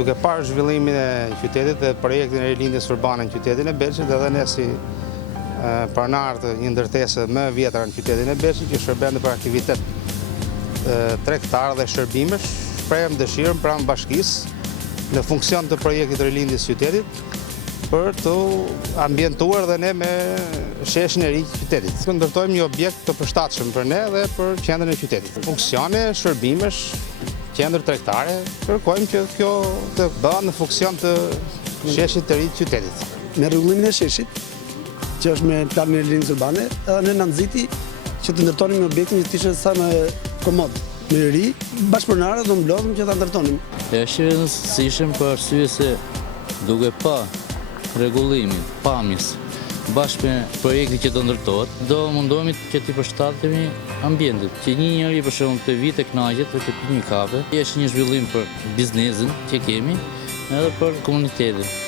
Duke parë zhvillimin e qytetit dhe projektin e rilindjes urbane në qytetin e Belçit, edhe ne si pronar të një ndërtese më e vjetra në qytetin e Belçit, që shërben për aktivitet tregtar dhe shërbimesh, shprehëm dëshirën pranë bashkisë në funksion të projektit rilindjes qytetit për të ambientuar dhe ne me sheshin e ri të qytetit. Ndërtojmë një objekt të përshtatshëm për ne dhe për qendrën e qytetit. Funksione, shërbimesh, qendër tregtare, kërkojmë që kjo të bëhet në funksion të sheshit të ri të qytetit. Me rregullimin e sheshit, që është me planin e rilindjes urbane, edhe ne na nxiti që të ndërtonim objektin që të ishte sa më komod, më i ri, bashkëpunëtarët do mbledhëm që ta ndërtonim. Është e rëndësishme për arsye se duke pa rregullimin, pamjes, bashkë me projektin që do ndërtohet, do mundohemi që t'i përshtatemi ambientit. Që një njeri për shembull të vi të kënaqet dhe të pi një kafe, është një zhvillim për biznesin që kemi edhe për komunitetin.